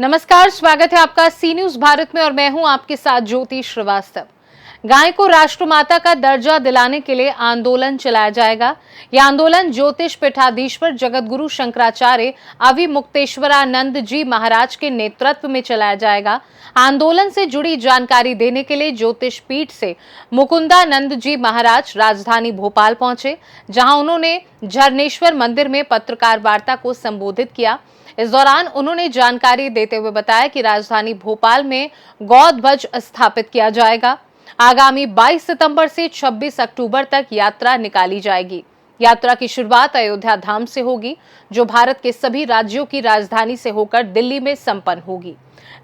नमस्कार, स्वागत है आपका सी न्यूज भारत में और मैं हूं आपके साथ ज्योति श्रीवास्तव। गाय को राष्ट्रमाता का दर्जा दिलाने के लिए आंदोलन चलाया जाएगा। यह आंदोलन ज्योतिष पीठाधीश्वर जगतगुरु शंकराचार्य अविमुक्तेश्वरानंद जी महाराज के नेतृत्व में चलाया जाएगा। आंदोलन से जुड़ी जानकारी देने के लिए ज्योतिष पीठ से मुकुंदानंद जी महाराज राजधानी भोपाल पहुंचे, जहां उन्होंने झरनेश्वर मंदिर में पत्रकार वार्ता को संबोधित किया। इस दौरान उन्होंने जानकारी देते हुए बताया कि राजधानी भोपाल में गौ ध्वज स्थापित किया जाएगा। आगामी 22 सितंबर से 26 अक्टूबर तक यात्रा निकाली जाएगी। यात्रा की शुरुआत अयोध्या धाम से होगी, जो भारत के सभी राज्यों की राजधानी से होकर दिल्ली में संपन्न होगी।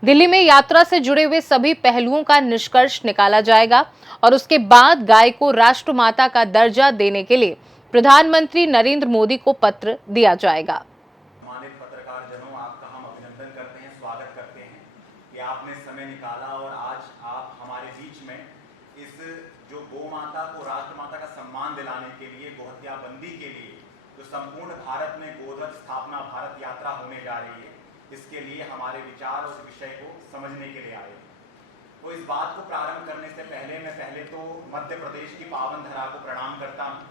दिल्ली में यात्रा से जुड़े हुए सभी पहलुओं का निष्कर्ष निकाला जाएगा और उसके बाद गाय को राष्ट्रमाता का दर्जा देने के लिए प्रधानमंत्री नरेंद्र मोदी को पत्र दिया जाएगा। स्वागत करते हैं कि आपने समय निकाला और आज आप हमारे बीच में इस जो गौ माता को राष्ट्रमाता का सम्मान दिलाने के लिए, गोहत्या बंदी के लिए जो संपूर्ण भारत में गोध्वज स्थापना भारत यात्रा होने जा रही है, इसके लिए हमारे विचार और विषय को समझने के लिए आए। तो इस बात को प्रारंभ करने से पहले मैं तो मध्य प्रदेश की पावन धरा को प्रणाम करता हूँ,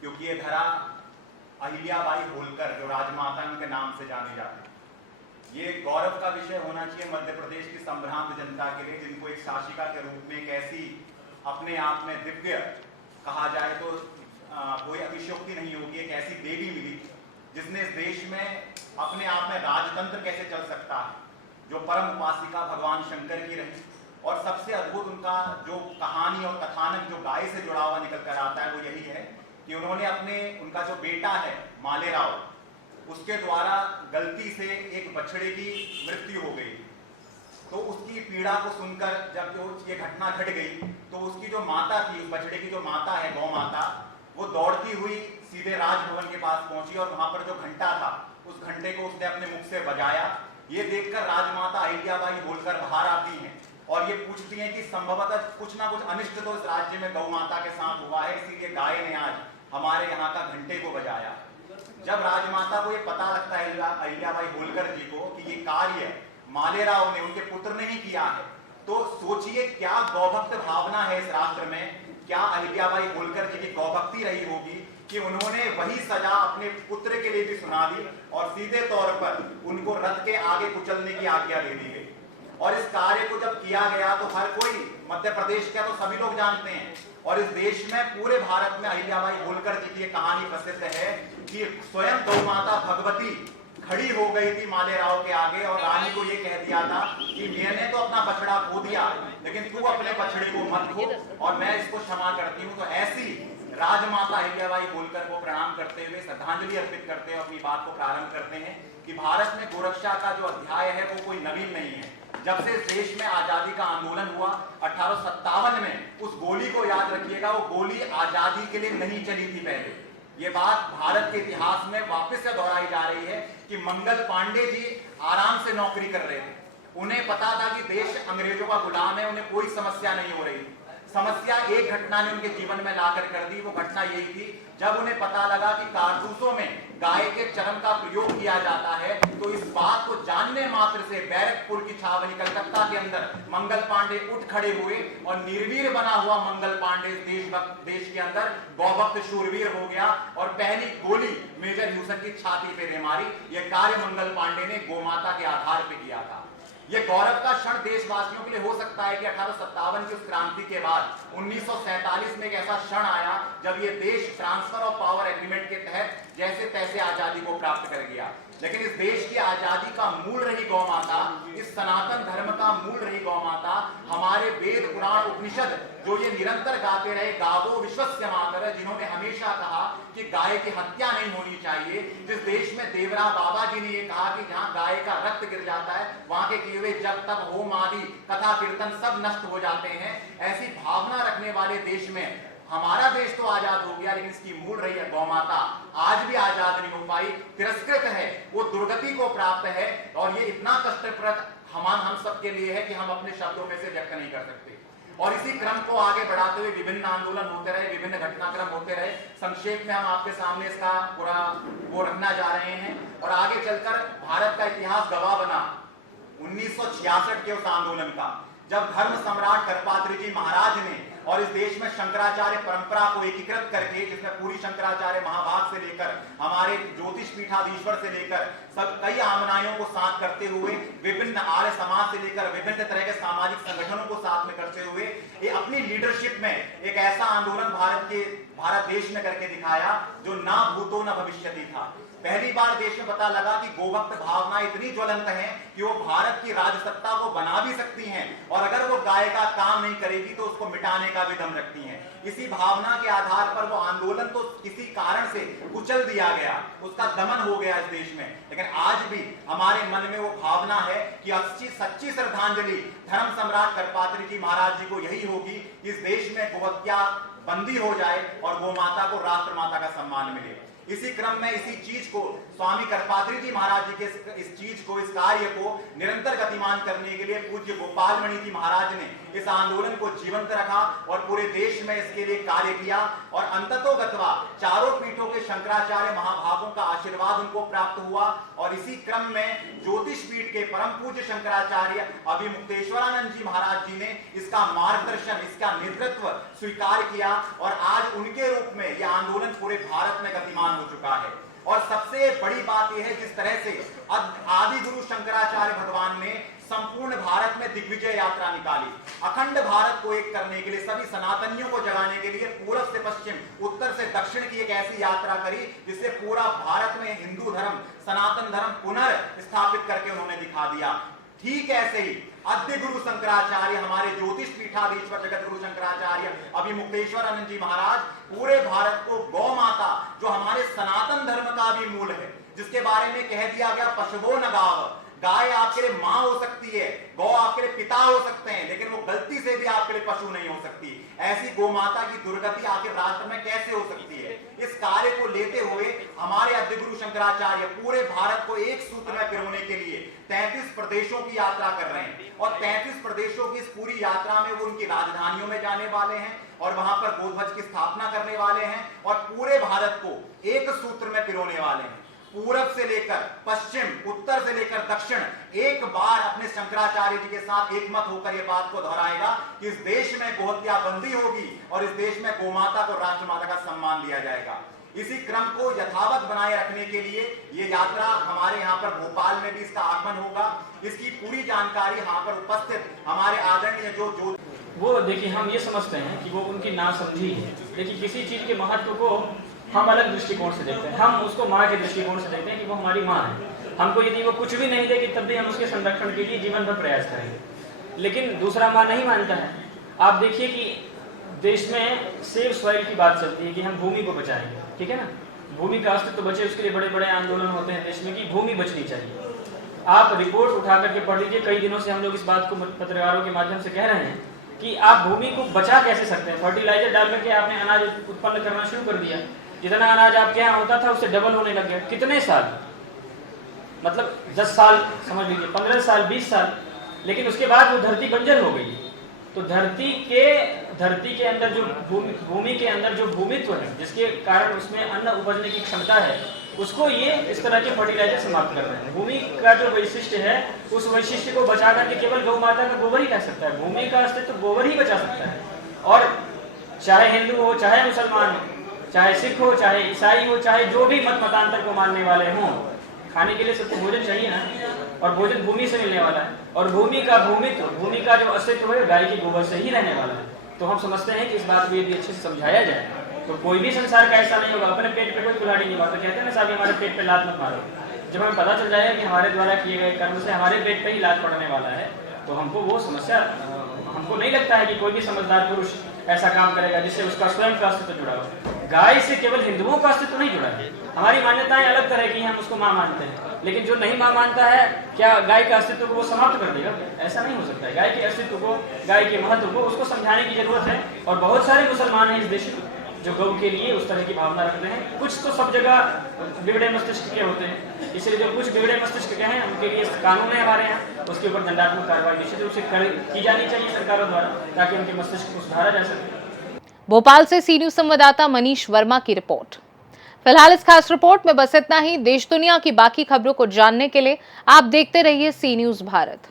क्योंकि ये धरा अहिल्याबाई होलकर जो राजमाता के नाम से जाने जाते हैं, ये गौरव का विषय होना चाहिए मध्य प्रदेश की संभ्रांत जनता के लिए, जिनको एक शासिका के रूप में कैसी अपने आप में दिव्य कहा जाए तो कोई अतिशयोक्ति नहीं होगी, एक ऐसी देवी मिली जिसने इस देश में अपने आप में राजतंत्र कैसे चल सकता है, जो परम उपासिका भगवान शंकर की रही। और सबसे अद्भुत उनका जो कहानी और कथानक जो गाय से जुड़ा हुआ निकल कर आता है वो यही है कि उन्होंने उनका जो बेटा है मालेराव, उसके द्वारा गलती से एक बछड़े की मृत्यु हो गई। तो उसकी पीड़ा को सुनकर जब ये घटना घट गई तो उसकी जो माता थी, उस बछड़े की जो माता है गौ माता, वो दौड़ती हुई सीधे राजभवन के पास पहुंची और वहां पर जो घंटा था उस घंटे को उसने अपने मुख से बजाया। ये देखकर राजमाता अहिल्याबाई होलकर बाहर आती हैं और ये पूछती हैं कि संभवतः कुछ ना कुछ अनिष्ट तो इस राज्य में गौ माता के साथ हुआ है, इसीलिए गाय ने आज हमारे यहाँ का घंटे को बजाया। जब राजमाता को ये पता लगता है अहिल्याबाई होलकर जी को कि ये कार्य मालेराव ने, उनके पुत्र ने ही किया है, तो सोचिए क्या गौभक्त भावना है इस राष्ट्र में, क्या अहिल्याबाई होलकर जी की गौभक्ति रही होगी कि उन्होंने वही सजा अपने पुत्र के लिए भी सुना दी और सीधे तौर पर उनको रथ के आगे कुचलने की आज्ञा दे दी गई। और इस कार्य को जब किया गया तो हर कोई, मध्य प्रदेश का तो सभी लोग जानते हैं और इस देश में पूरे भारत में अहिल्याबाई होलकर जी की कहानी प्रसिद्ध है कि स्वयं गौ माता भगवती खड़ी हो गई थी मालेराव के आगे और रानी को यह कह दिया था कि मैंने तो अपना बछड़ा खो दिया, लेकिन तू अपने बछड़े को मत खो और मैं इसको क्षमा करती हूँ। तो ऐसी राजमाता अहिल्याबाई होलकर को प्रणाम करते हुए, श्रद्धांजलि अर्पित करते हुए अपनी बात को प्रारंभ करते हैं कि भारत में गोरक्षा का जो अध्याय है वो कोई नवीन नहीं है। जब से इस देश में आजादी का आंदोलन हुआ 1857 में, उस गोली को याद रखिएगा, वो गोली आजादी के लिए नहीं चली थी पहले। ये बात भारत के इतिहास में वापस से दोहराई जा रही है कि मंगल पांडे जी आराम से नौकरी कर रहे थे, उन्हें पता था कि देश अंग्रेजों का गुलाम है, उन्हें कोई समस्या नहीं हो रही थी। समस्या एक घटना ने उनके जीवन में लाकर कर दी। वो घटना यही थी जब उन्हें पता लगा कि कारतूसों में गाय के चर्म का प्रयोग किया जाता है। तो इस बात को जानने मात्र से बैरकपुर की छावनी कलकत्ता के अंदर मंगल पांडे उठ खड़े हुए और निर्वीर बना हुआ मंगल पांडे देश के अंदर गौभक्त शूरवीर हो गया और पहली गोली मेजर ह्यूसन की छाती पे दे मारी। यह कार्य मंगल पांडे ने गोमाता के आधार पर किया था। यह गौरव का क्षण देशवासियों के लिए हो सकता है कि 1857 की उस क्रांति के बाद 1947 में एक ऐसा क्षण आया जब यह देश ट्रांसफर ऑफ पावर एग्रीमेंट के तहत जैसे तैसे आजादी को प्राप्त कर गया। लेकिन इस देश की आजादी का मूल रही गौ माता, इस सनातन धर्म का मूल रही गौ माता, हमारे वेद पुराण उपनिषद जो ये निरंतर गाते रहे, गावो विश्वस्य मातरः, जिन्होंने हमेशा कहा कि गाय की हत्या नहीं होनी चाहिए। जिस देश में देवरा बाबा जी ने ये कहा कि जहां गाय का रक्त गिर जाता है वहां के किए हुए जब तब होम आदि कथा कीर्तन सब नष्ट हो जाते हैं, ऐसी भावना रखने वाले देश में हमारा देश तो आजाद हो गया, लेकिन इसकी मूल रही है गौ माता आज भी आजाद नहीं हो पाई, तिरस्कृत है, वो दुर्गति को प्राप्त है। और ये इतना कष्टप्रद हम सब के लिए है कि हम अपने शब्दों में से व्यक्त नहीं कर सकते। और इसी क्रम को आगे बढ़ाते हुए विभिन्न आंदोलन होते रहे, विभिन्न घटनाक्रम होते रहे। संक्षेप में हम आपके सामने इसका पूरा वो रखना जा रहे हैं और आगे चलकर भारत का इतिहास गवाह बना 1966 के उस आंदोलन का, जब धर्म सम्राट करपात्री जी महाराज ने और इस देश में शंकराचार्य परंपरा को एकीकृत करके, जिसमें पूरी शंकराचार्य महाभाग से लेकर हमारे ज्योतिष पीठाधीश्वर से लेकर सब कई आमनायों को साथ करते हुए, विभिन्न आर्य समाज से लेकर विभिन्न तरह के सामाजिक संगठनों को साथ में करते हुए ये अपनी लीडरशिप में एक ऐसा आंदोलन भारत देश में करके दिखाया जो ना भूतो न भविष्यति था। पहली बार देश में पता लगा कि गोभक्त भावना इतनी ज्वलंत है कि वो भारत की राजसत्ता को बना भी सकती हैं, और अगर वो गाय का काम नहीं करेगी तो उसको मिटाने का भी दम रखती हैं। इसी भावना के आधार पर वो आंदोलन तो किसी कारण से कुचल दिया गया, उसका दमन हो गया इस देश में, लेकिन आज भी हमारे मन में वो भावना है कि सच्ची श्रद्धांजलि धर्म सम्राट करपात्री जी महाराज जी को यही होगी कि इस देश में गोहत्या बंदी हो जाए और गोमाता को राष्ट्रमाता का सम्मान मिले। इसी क्रम में इसी चीज को स्वामी करपात्री जी महाराज जी के इस कार्य को निरंतर गतिमान करने के लिए पूज्य गोपाल मणि जी महाराज ने इस आंदोलन को जीवंत रखा और पूरे देश में इसके लिए कार्य किया, और अंततोगत्वा चारों पीठों के शंकराचार्य महाभागों का आशीर्वाद उनको प्राप्त हुआ। और इसी क्रम में ज्योतिष पीठ के परम पूज्य शंकराचार्य अभिमुक्तेश्वरानंद जी महाराज जी ने इसका मार्गदर्शन, इसका नेतृत्व स्वीकार किया, और आज उनके रूप में यह आंदोलन पूरे भारत में गतिमान हो चुका है। और सबसे बड़ी बात यह है, जिस तरह से आदि गुरु शंकराचार्य भगवान ने संपूर्ण भारत में दिग्विजय यात्रा निकाली, अखंड भारत को एक करने के लिए, सभी सनातनियों को जगाने के लिए पूर्व से पश्चिम, उत्तर से दक्षिण की एक ऐसी यात्रा करी जिससे पूरा भारत में हिंदू धर्म, सनातन धर्म पुनर्स्थापित करके उन्होंने दिखा दिया। ठीक ऐसे ही आद्य गुरु शंकराचार्य, हमारे ज्योतिष पीठाधीश्वर जगत गुरु शंकराचार्य अभिमुक्तेश्वरानंद जी महाराज पूरे भारत को गौ माता, जो हमारे सनातन धर्म का भी मूल है, जिसके बारे में कह दिया गया पशवो न गाव, गाय आपके लिए मां हो सकती है, गौ आपके लिए पिता हो सकते हैं, लेकिन वो गलती से भी आपके लिए पशु नहीं हो सकती। ऐसी गौ माता की दुर्गति आखिर राष्ट्र में कैसे हो सकती है? इस कार्य को लेते हुए हमारे आद्य गुरु शंकराचार्य पूरे भारत को एक सूत्र में पिरोने के लिए 33 प्रदेशों की यात्रा कर रहे हैं, और 33 प्रदेशों की इस पूरी यात्रा में वो उनकी राजधानियों में जाने वाले हैं और वहां पर गोध्वज की स्थापना करने वाले हैं, और पूरे भारत को एक सूत्र में पिरोने वाले हैं। पूरब से लेकर पश्चिम, उत्तर से लेकर दक्षिण एक बार अपने शंकराचार्य जी के साथ एकमत होकर यह बात को दोहराएगा कि इस देश में गोहत्या बंदी होगी और इस देश में गोमाता को राष्ट्रमाता का सम्मान दिया जाएगा। इसी क्रम को यथावत बनाए रखने के लिए ये यात्रा हमारे यहाँ पर भोपाल में भी इसका आगमन होगा। इसकी पूरी जानकारी यहाँ पर उपस्थित हमारे आदरणीय जो वो देखिए, हम ये समझते हैं कि वो उनकी नासमझी है। देखिए, किसी चीज के महत्व को हम अलग दृष्टिकोण से देखते हैं। हम उसको माँ के दृष्टिकोण से देखते हैं कि वो हमारी माँ है। हमको यदि वो कुछ भी नहीं देगी तब भी हम उसके संरक्षण के लिए जीवन भर प्रयास करेंगे, लेकिन दूसरा माँ नहीं मानता है। आप देखिए कि देश में सेव सॉइल की बात चलती है कि हम भूमि को बचाएंगे, ठीक है ना, भूमि का अस्तित्व बचे, उसके लिए बड़े बड़े आंदोलन होते हैं देश में कि भूमि बचनी चाहिए। आप रिपोर्ट उठा करके पढ़ लीजिए, कई दिनों से हम लोग इस बात को पत्रकारों के माध्यम से कह रहे हैं कि आप भूमि को बचा कैसे सकते हैं। फर्टिलाइजर डाल करके आपने अनाज उत्पन्न करना शुरू कर दिया, जितना अनाज आपके यहाँ होता था उससे डबल होने लग गया। कितने साल, मतलब 10 साल समझ लीजिए, 15 साल, 20 साल, लेकिन उसके बाद वो धरती बंजर हो गई। तो धरती के अंदर जो भूमि के अंदर जो भूमित्व है, जिसके कारण उसमें अन्न उपजने की क्षमता है, उसको ये इस तरह के फर्टिलाइजर समाप्त कर रहे हैं। भूमि का जो वैशिष्ट्य है, उस वैशिष्ट्य को बचा करके केवल गौ माता का गोबर ही कर सकता है। भूमि का अस्तित्व गोबर ही बचा सकता है। और चाहे हिंदू हो, चाहे मुसलमान हो, चाहे सिख हो, चाहे ईसाई हो, चाहे जो भी मतांतर को मानने वाले हों, खाने के लिए सबको भोजन चाहिए ना, और भोजन भूमि से मिलने वाला है। और भूमि का भूमित्व, भूमि का जो अस्तित्व है गाय के गोबर से ही रहने वाला है। तो हम समझते हैं कि इस बात को यदि अच्छे से समझाया जाए तो कोई भी संसार का ऐसा नहीं होगा। अपने पेट पे कोई कुल्हाड़ी नहीं मारता, कहते हैं ना साहब हमारे पेट पे लात मत मारो। जब हमें पता चल जाएगा कि हमारे द्वारा किए गए कर्म से हमारे पेट पे ही लात पड़ने वाला है, तो हमको वो समस्या, हमको नहीं लगता है कि कोई भी समझदार पुरुष ऐसा काम करेगा जिससे उसका स्वयं का अस्तित्व जुड़ा हो। गाय से केवल हिंदुओं का अस्तित्व नहीं जुड़ा है। हमारी मान्यताएं अलग तरह की हैं, हम उसको माँ मानते हैं, लेकिन जो नहीं माँ मानता है, क्या गाय के अस्तित्व को वो समाप्त कर देगा? ऐसा नहीं हो सकता है। गाय के अस्तित्व को, गाय के महत्व को उसको समझाने की जरूरत है। और बहुत सारे मुसलमान हैं इस देश में जो गौ के लिए उस तरह की भावना रखते हैं। कुछ तो सब जगह बिगड़े मस्तिष्क के होते हैं, इसलिए जो कुछ बिगड़े मस्तिष्क के हैं उनके लिए कानून है हमारे यहाँ, उसके ऊपर दंडात्मक कार्रवाई निश्चित रूप से की जानी चाहिए सरकारों द्वारा, ताकि उनके मस्तिष्क को सुधारा जा सके। भोपाल से सी न्यूज संवाददाता मनीष वर्मा की रिपोर्ट। फिलहाल इस खास रिपोर्ट में बस इतना ही। देश दुनिया की बाकी खबरों को जानने के लिए आप देखते रहिए सी न्यूज भारत।